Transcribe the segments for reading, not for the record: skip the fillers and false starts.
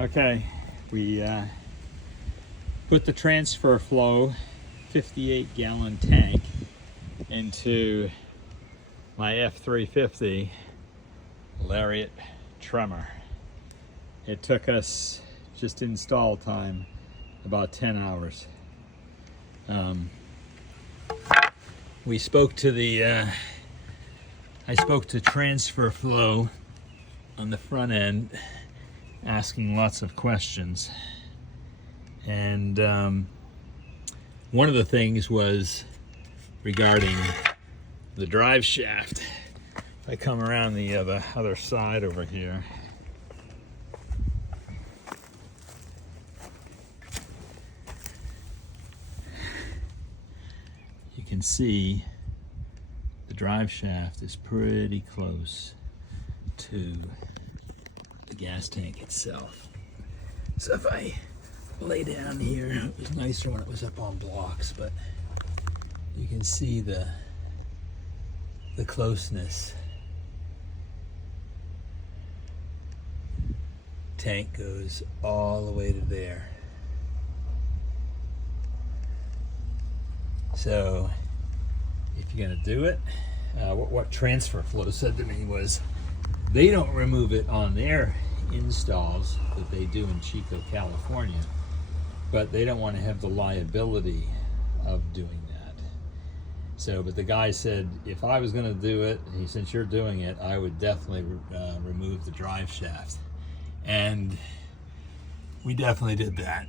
Okay, we put the transfer flow 58-gallon tank into my F350 Lariat tremor. It took us, just install time, about 10 hours. We spoke to the, I spoke to transfer flow on the front end, asking lots of questions. And one of the things was regarding the drive shaft. If I come around the other side over here, you can see the drive shaft is pretty close to the gas tank itself. So if I lay down here, it was nicer when it was up on blocks, but you can see the closeness. Tank goes all the way to there. So if you're gonna do it, what transfer flow said to me was they don't remove it on their installs that they do in Chico, California, but they don't want to have the liability of doing that. So, but the guy said, if I was going to do it, since you're doing it, I would definitely remove the drive shaft. And we definitely did that.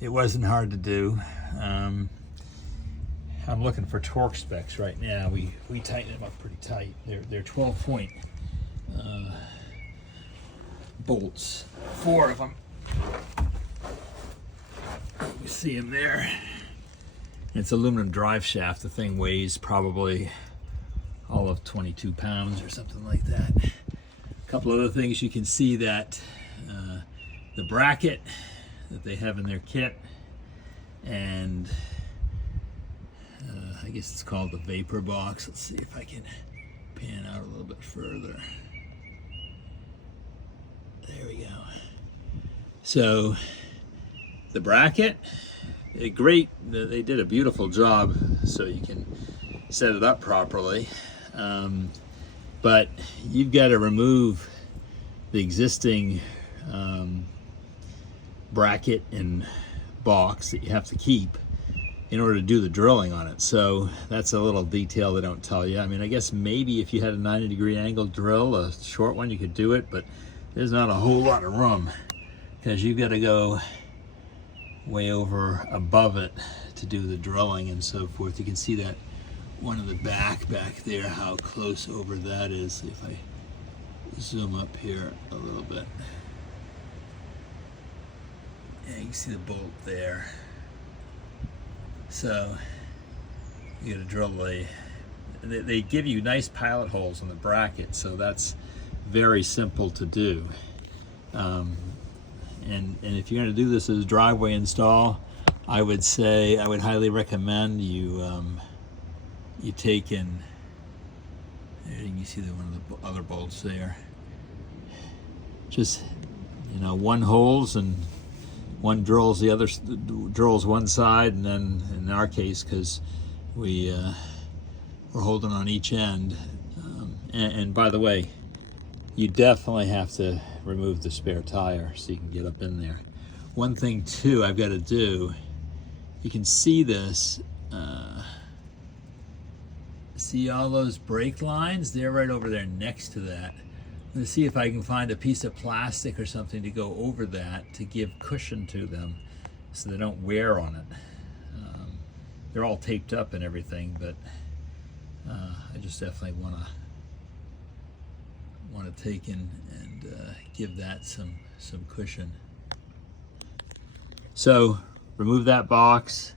It wasn't hard to do. I'm looking for torque specs right now. We tighten them up pretty tight. They're 12-point bolts, 4 of them. You see them there. It's aluminum drive shaft. The thing weighs probably all of 22 pounds or something like that. A couple other things you can see, that the bracket that they have in their kit, and I guess it's called the vapor box. Let's see if I can pan out a little bit further. There we go. So the bracket, great. They did a beautiful job so you can set it up properly. But you've got to remove the existing bracket and box that you have to keep in order to do the drilling on it. So that's a little detail they don't tell you. I mean, I guess maybe if you had a 90-degree angle drill, a short one, you could do it, but there's not a whole lot of room because you've got to go way over above it to do the drilling and so forth. You can see that one of the back there, how close over that is. If I zoom up here a little bit, yeah, you can see the bolt there. So you got to drill they give you nice pilot holes in the bracket, so that's very simple to do. And if you're going to do this as a driveway install, I would highly recommend you take in, there you can see one of the other bolts there. Just, one holes and one drills the other, drills one side, and then in our case, because we're holding on each end. And by the way, you definitely have to remove the spare tire so you can get up in there. One thing too I've got to do, you can see this, see all those brake lines? They're right over there next to that. I'm gonna see if I can find a piece of plastic or something to go over that to give cushion to them so they don't wear on it. They're all taped up and everything, but I just definitely want to take in and give that some cushion. So remove that box,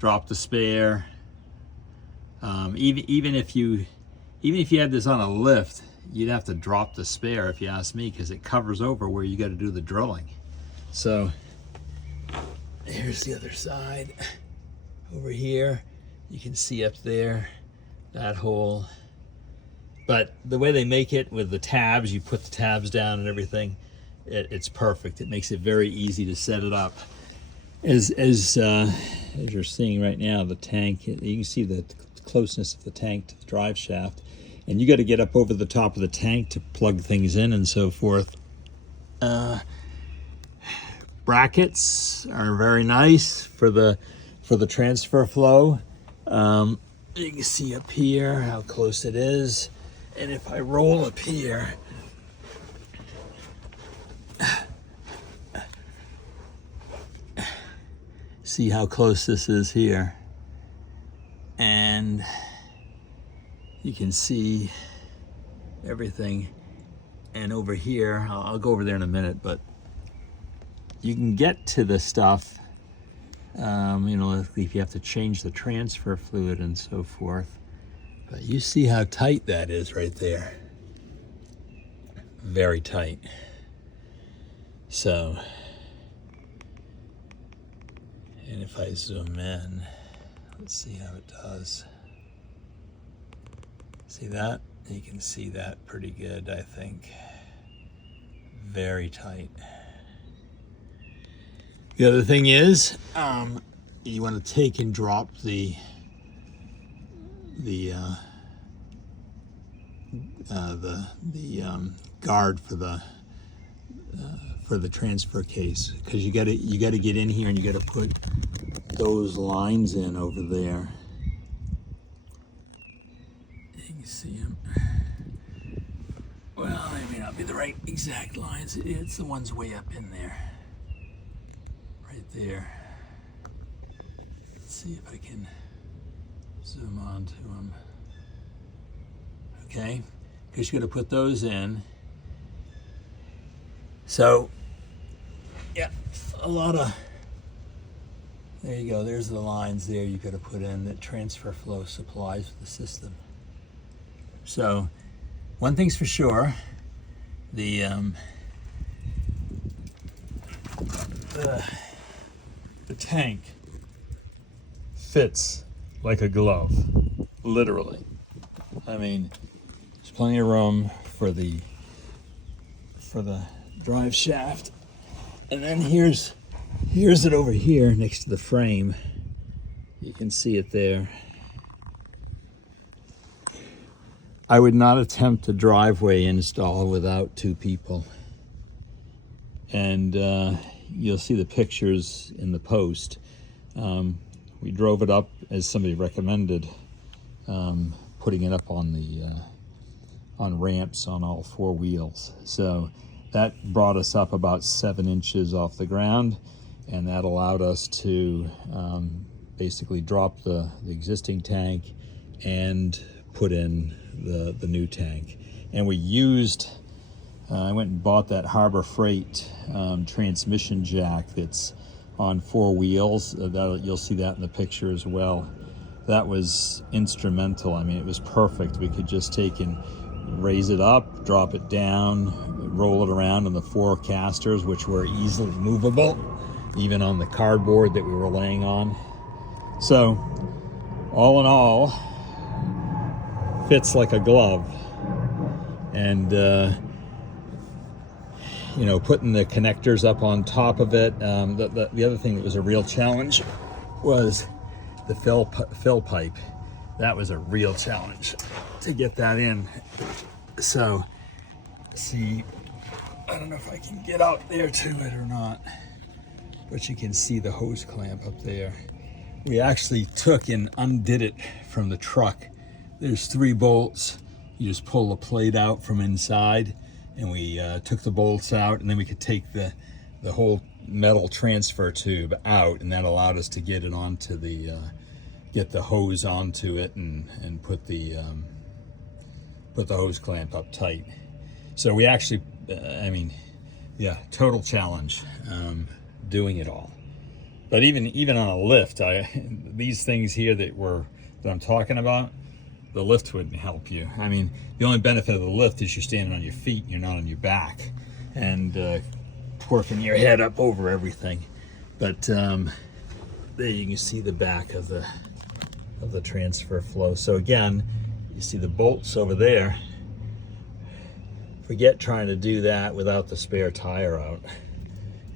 drop the spare. Even if you had this on a lift, you'd have to drop the spare, if you ask me, because it covers over where you got to do the drilling. So here's the other side. Over here, you can see up there that hole. But the way they make it with the tabs, you put the tabs down and everything, it's perfect. It makes it very easy to set it up. As you're seeing right now, the tank, you can see the closeness of the tank to the drive shaft, and you got to get up over the top of the tank to plug things in and so forth. Brackets are very nice for the transfer flow. You can see up here how close it is, and if I roll up here, see how close this is here, and you can see everything. And over here, I'll go over there in a minute, but you can get to the stuff, you know, if you have to change the transfer fluid and so forth. But you see how tight that is right there. Very tight. So, and if I zoom in, let's see how it does. See that? You can see that pretty good, I think. Very tight. The other thing is, you want to take and drop the guard for the transfer case, because you got to get in here and you got to put those lines in over there. You can see them. Well, they may not be the right exact lines. It's the ones way up in there, right there. Let's see if I can zoom on to them. Okay, because you got to put those in. So, yeah, a lot of, there you go, there's the lines there you got to put in that transfer flow supplies the system. So, one thing's for sure, the tank fits like a glove, literally. I mean, there's plenty of room for the drive shaft, and then here's it over here next to the frame. You can see it there. I would not attempt a driveway install without two people, and you'll see the pictures in the post. We drove it up as somebody recommended, putting it up on ramps on all four wheels. So that brought us up about 7 inches off the ground, and that allowed us to basically drop the existing tank and put in the new tank. And we used, I went and bought that Harbor Freight transmission jack that's on 4 wheels. You'll see that in the picture as well. That was instrumental. I mean, it was perfect. We could just take and raise it up, drop it down, roll it around on the 4 casters, which were easily movable, even on the cardboard that we were laying on. So, all in all, fits like a glove. And you know, putting the connectors up on top of it. The other thing that was a real challenge was the fill pipe. That was a real challenge to get that in. So, see, I don't know if I can get out there to it or not, but you can see the hose clamp up there. We actually took and undid it from the truck. There's 3 bolts. You just pull the plate out from inside, and we took the bolts out, and then we could take the whole metal transfer tube out, and that allowed us to get it onto the get the hose onto it and put the hose clamp up tight. So we actually, I mean, yeah, total challenge doing it all. But even on a lift, these things here that I'm talking about, the lift wouldn't help you. I mean, the only benefit of the lift is you're standing on your feet, you're not on your back, and twerking your head up over everything. But there you can see the back of the transfer flow. So again, you see the bolts over there forget trying to do that without the spare tire out.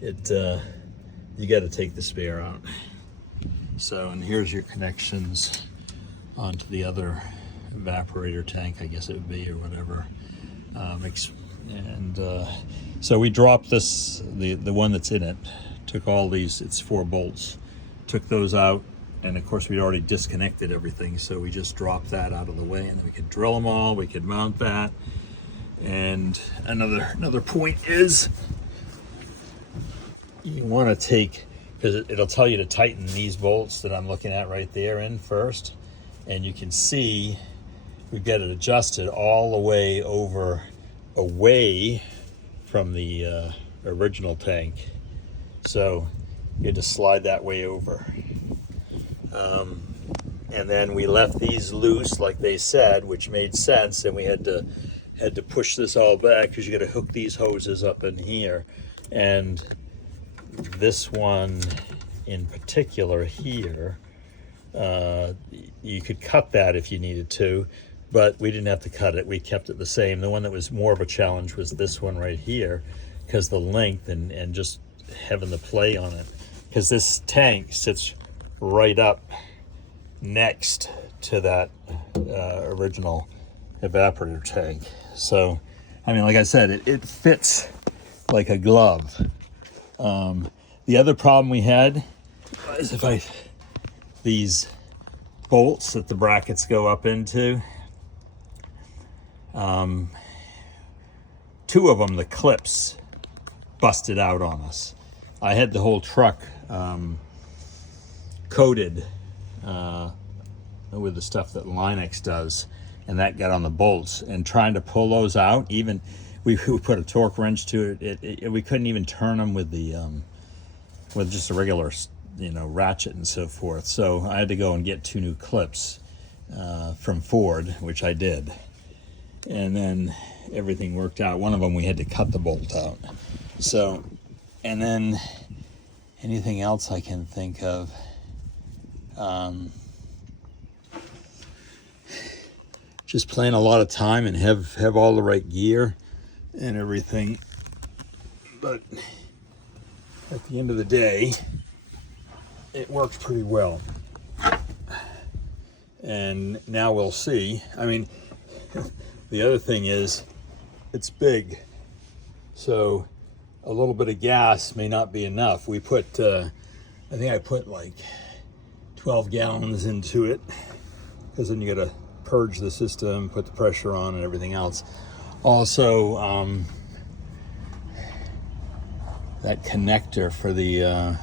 You got to take the spare out. So, and here's your connections onto the other evaporator tank, I guess it would be, or whatever. So we dropped this, the one that's in it, took all these, it's 4 bolts, took those out, and of course we'd already disconnected everything, so we just dropped that out of the way, and then we could drill them all, we could mount that. And another point is, you want to take, because it'll tell you to tighten these bolts that I'm looking at right there in first, and you can see we get it adjusted all the way over, away from the original tank. So you had to slide that way over. And then we left these loose, like they said, which made sense, and we had to push this all back because you got to hook these hoses up in here. And this one in particular here, you could cut that if you needed to, but we didn't have to cut it. We kept it the same. The one that was more of a challenge was this one right here, because the length and just having the play on it, because this tank sits right up next to that original evaporator tank. So, I mean, like I said, it fits like a glove. The other problem we had is these bolts that the brackets go up into, 2 of them, the clips busted out on us. I had the whole truck coated with the stuff that Linux does, and that got on the bolts, and trying to pull those out, even we put a torque wrench to it, we couldn't even turn them with the with just a regular, you know, ratchet and so forth. So I had to go and get 2 new clips from Ford, which I did, and then everything worked out. One of them we had to cut the bolt out. So, and then anything else I can think of, just playing a lot of time and have all the right gear and everything. But at the end of the day, it worked pretty well. And now we'll see. I mean, the other thing is, it's big. So a little bit of gas may not be enough. We put, I think I put like 12 gallons into it, because then you gotta purge the system, put the pressure on and everything else. Also, that connector for the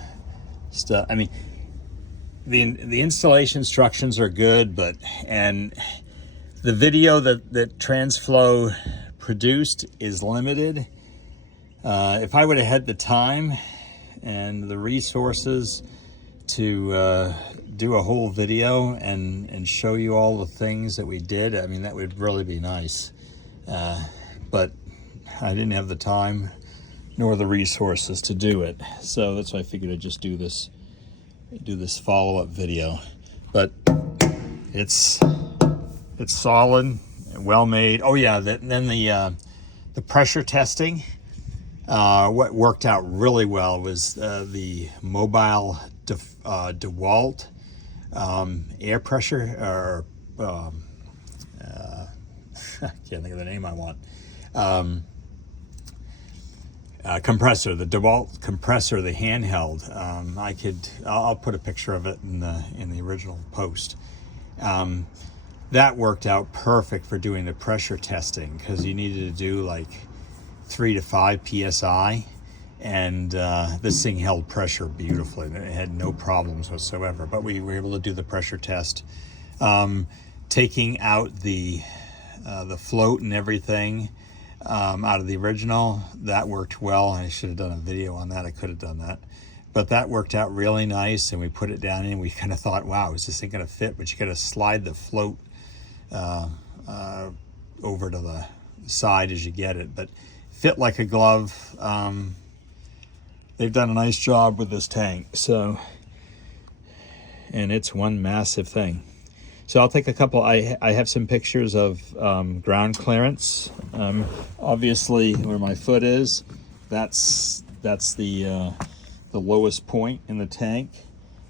stuff, I mean, the installation instructions are good, and the video that TransFlow produced is limited. If I would have had the time and the resources to do a whole video and show you all the things that we did, I mean, that would really be nice. But I didn't have the time nor the resources to do it. So that's why I figured I'd just do this follow-up video. But it's solid, well made. Oh yeah, then the pressure testing. What worked out really well was the mobile DeWalt air pressure, or I can't think of the name I want. Compressor, the DeWalt compressor, the handheld. I'll put a picture of it in the original post. That worked out perfect for doing the pressure testing, because you needed to do like 3 to 5 psi, and this thing held pressure beautifully. It had no problems whatsoever. But we were able to do the pressure test, taking out the float and everything out of the original. That worked well. I should have done a video on that. I could have done that, but that worked out really nice. And we put it down, and we kind of thought, wow, is this thing gonna fit? But you gotta slide the float over to the side as you get it, but fit like a glove. They've done a nice job with this tank. So, and it's one massive thing. So I'll take a couple. I have some pictures of ground clearance. Obviously, where my foot is, that's the lowest point in the tank.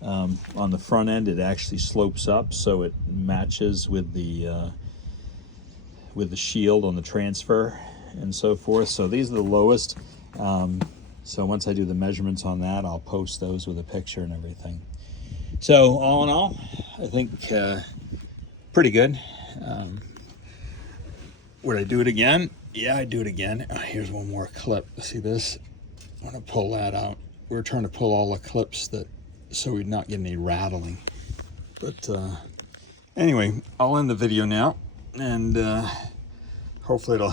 On the front end, it actually slopes up, so it matches with the shield on the transfer and so forth. So these are the lowest. So once I do the measurements on that, I'll post those with a picture and everything. So all in all, I think pretty good. Would I do it again? Yeah, I'd do it again. Oh, here's one more clip. See this? I'm gonna pull that out. We're trying to pull all the clips so we'd not get any rattling. But anyway, I'll end the video now, and hopefully it'll